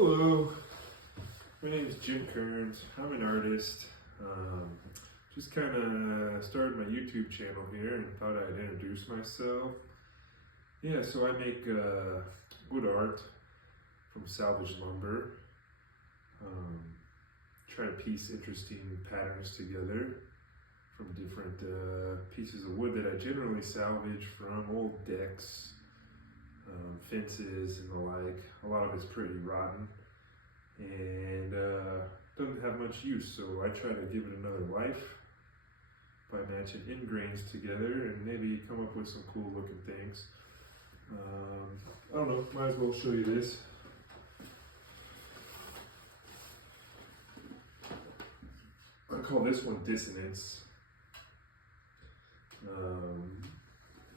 Hello, my name is Jim Kearns. I'm an artist. Just kind of started my YouTube channel here and thought I'd introduce myself. Yeah, so I make wood art from salvaged lumber. Try to piece interesting patterns together from different pieces of wood that I generally salvage from old decks, fences and the like. A lot of it's pretty rotten and doesn't have much use, so I try to give it another life by matching ingrains together and maybe come up with some cool looking things. I don't know, might as well show you this. I call this one Dissonance.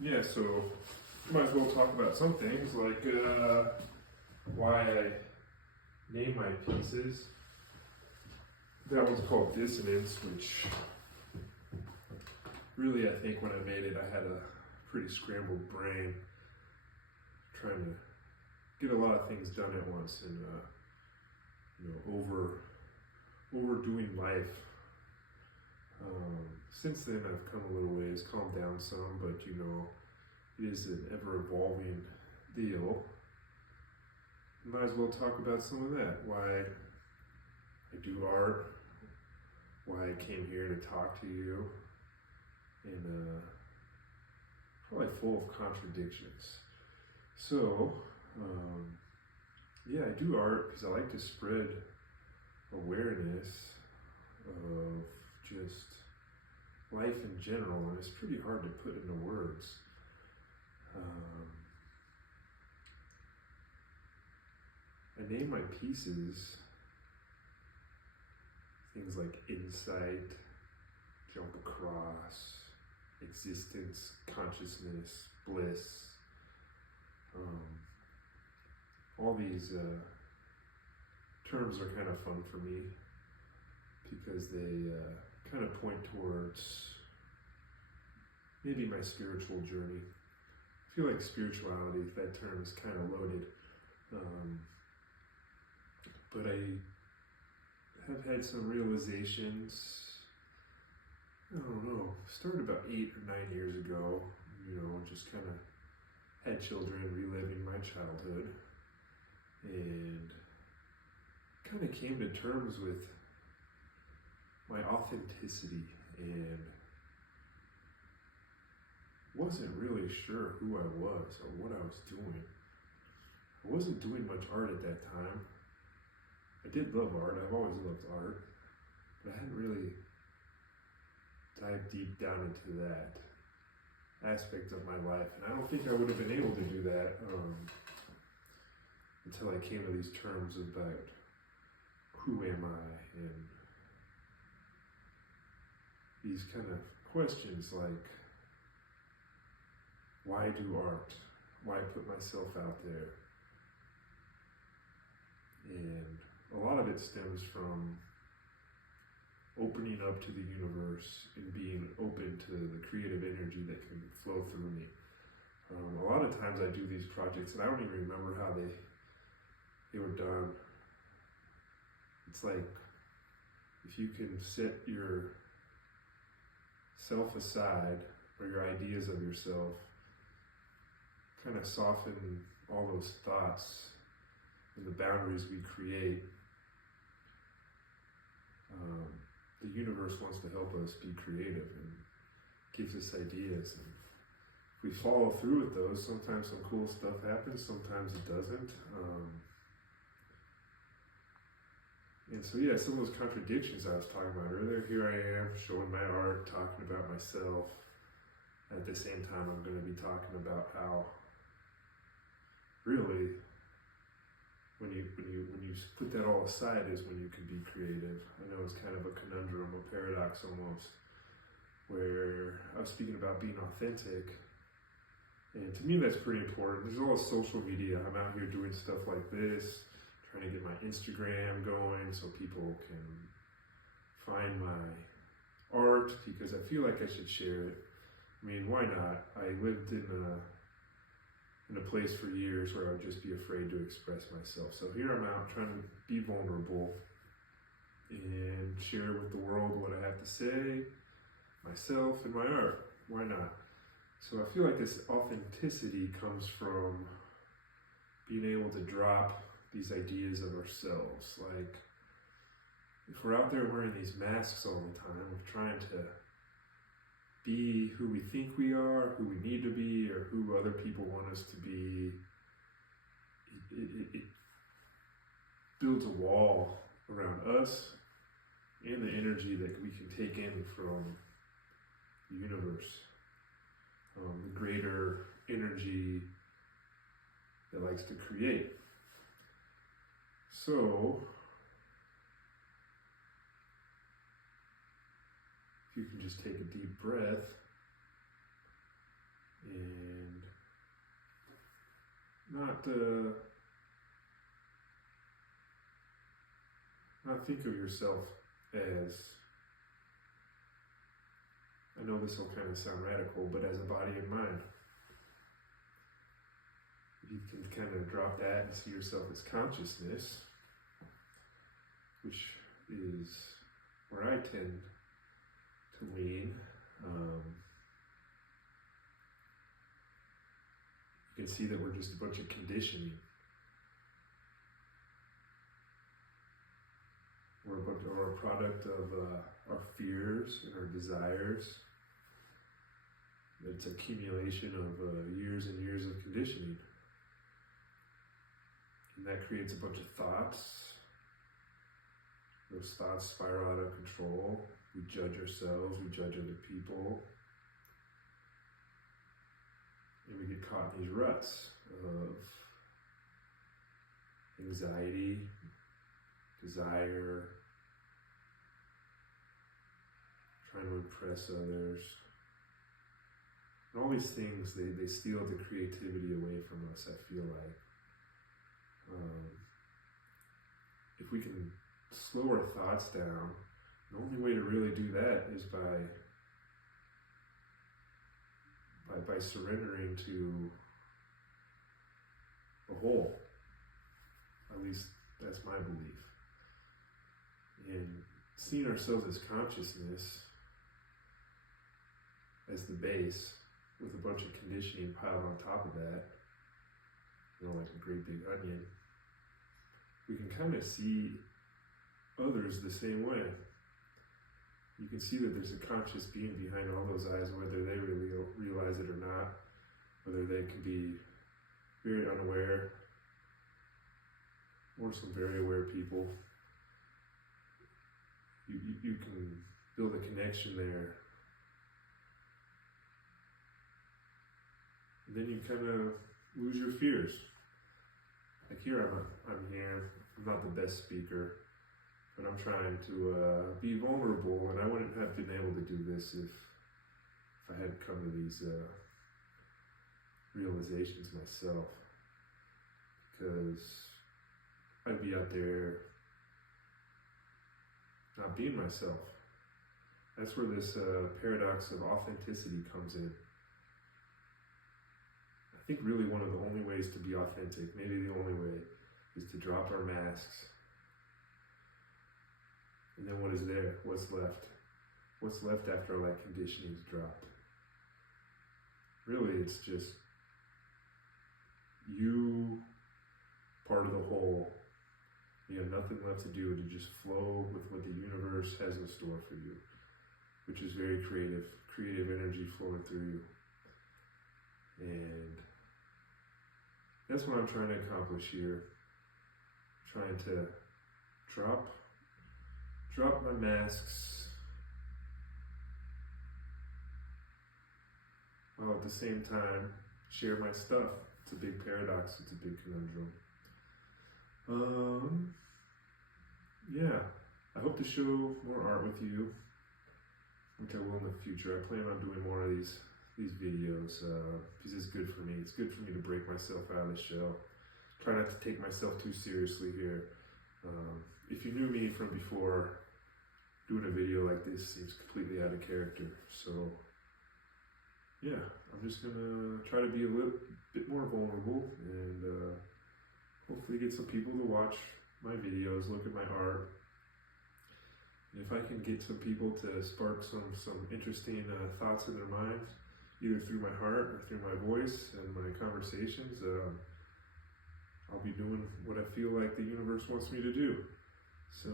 Yeah, so might as well talk about some things like why I name my pieces. That one's called Dissonance, which really I think when I made it I had a pretty scrambled brain trying to get a lot of things done at once and overdoing life. Since then I've come a little ways, calmed down some, but it is an ever-evolving deal. Might as well talk about some of that. Why I do art, why I came here to talk to you, and probably full of contradictions. So, yeah, I do art because I like to spread awareness of just life in general, and it's pretty hard to put into words. I name my pieces things like insight, jump across, existence, consciousness, bliss. All these terms are kind of fun for me because they kind of point towards maybe my spiritual journey. I feel like spirituality, that term is kind of loaded. But I have had some realizations, I don't know, started about 8 or 9 years ago, just kind of had children, reliving my childhood, and kind of came to terms with my authenticity and wasn't really sure who I was or what I was doing. I wasn't doing much art at that time. I did love art, I've always loved art, but I hadn't really dived deep down into that aspect of my life, and I don't think I would have been able to do that until I came to these terms about who am I, and these kind of questions like, why do art? Why put myself out there? And a lot of it stems from opening up to the universe and being open to the creative energy that can flow through me. A lot of times I do these projects and I don't even remember how they were done. It's like if you can set your self aside, or your ideas of yourself, kind of soften all those thoughts and the boundaries we create. The universe wants to help us be creative and gives us ideas. And if we follow through with those, sometimes some cool stuff happens, sometimes it doesn't. And so yeah, some of those contradictions I was talking about earlier, here I am showing my art, talking about myself. At the same time, I'm going to be talking about how really when you put that all aside is when you can be creative. I know it's kind of a conundrum, a paradox almost, where I was speaking about being authentic, and to me that's pretty important. There's all this social media. I'm out here doing stuff like this, trying to get my Instagram going so people can find my art, because I feel like I should share it. I mean, why not? I lived in in a place for years where I would just be afraid to express myself. So here I'm out trying to be vulnerable and share with the world what I have to say, myself, and my art. Why not? So I feel like this authenticity comes from being able to drop these ideas of ourselves. Like, if we're out there wearing these masks all the time, we're trying to be who we think we are, who we need to be, or who other people want us to be, it builds a wall around us and the energy that we can take in from the universe, the greater energy that likes to create. So, if you can just take a deep breath and not think of yourself as, I know this will kind of sound radical, but as a body and mind. You can kind of drop that and see yourself as consciousness, which is where I tend to lean. You can see that we're just a bunch of conditioning. We're a product of our fears and our desires. It's accumulation of years and years of conditioning. And that creates a bunch of thoughts. Those thoughts spiral out of control. We judge ourselves, we judge other people. And we get caught in these ruts of anxiety, desire, trying to impress others. And all these things, they steal the creativity away from us, I feel like. If we can slow our thoughts down, the only way to really do that is by surrendering to the whole. At least that's my belief. And seeing ourselves as consciousness, as the base, with a bunch of conditioning piled on top of that, like a great big onion, we can kind of see others the same way. You can see that there's a conscious being behind all those eyes, whether they really realize it or not, whether they can be very unaware or some very aware people. You can build a connection there. And then you kind of lose your fears. Like here, I'm here. I'm not the best speaker, but I'm trying to be vulnerable, and I wouldn't have been able to do this if I hadn't come to these realizations myself. Because I'd be out there not being myself. That's where this paradox of authenticity comes in. I think really one of the only ways to be authentic, maybe the only way, is to drop our masks. And then what is there? What's left? What's left after all that conditioning is dropped? Really, it's just you, part of the whole. You have nothing left to do to just flow with what the universe has in store for you, which is very creative energy flowing through you. And that's what I'm trying to accomplish here. Trying to drop my masks, while at the same time share my stuff. It's a big paradox, it's a big conundrum. Yeah, I hope to show more art with you, which I will in the future. I plan on doing more of these videos, because it's good for me. It's good for me to break myself out of the shell. Try not to take myself too seriously here. If you knew me from before, doing a video like this seems completely out of character. So yeah, I'm just gonna try to be a little bit more vulnerable and hopefully get some people to watch my videos, look at my art. And if I can get some people to spark some interesting thoughts in their minds, either through my heart or through my voice and my conversations, I'll be doing what I feel like the universe wants me to do. So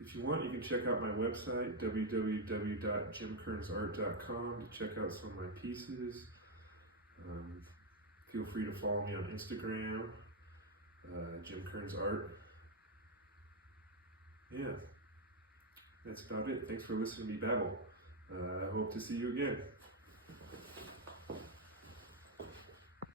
if you want, you can check out my website, www.jimkernsart.com, to check out some of my pieces. Feel free to follow me on Instagram, Jim Kearns Art. Yeah, that's about it. Thanks for listening to me babble. I hope to see you again.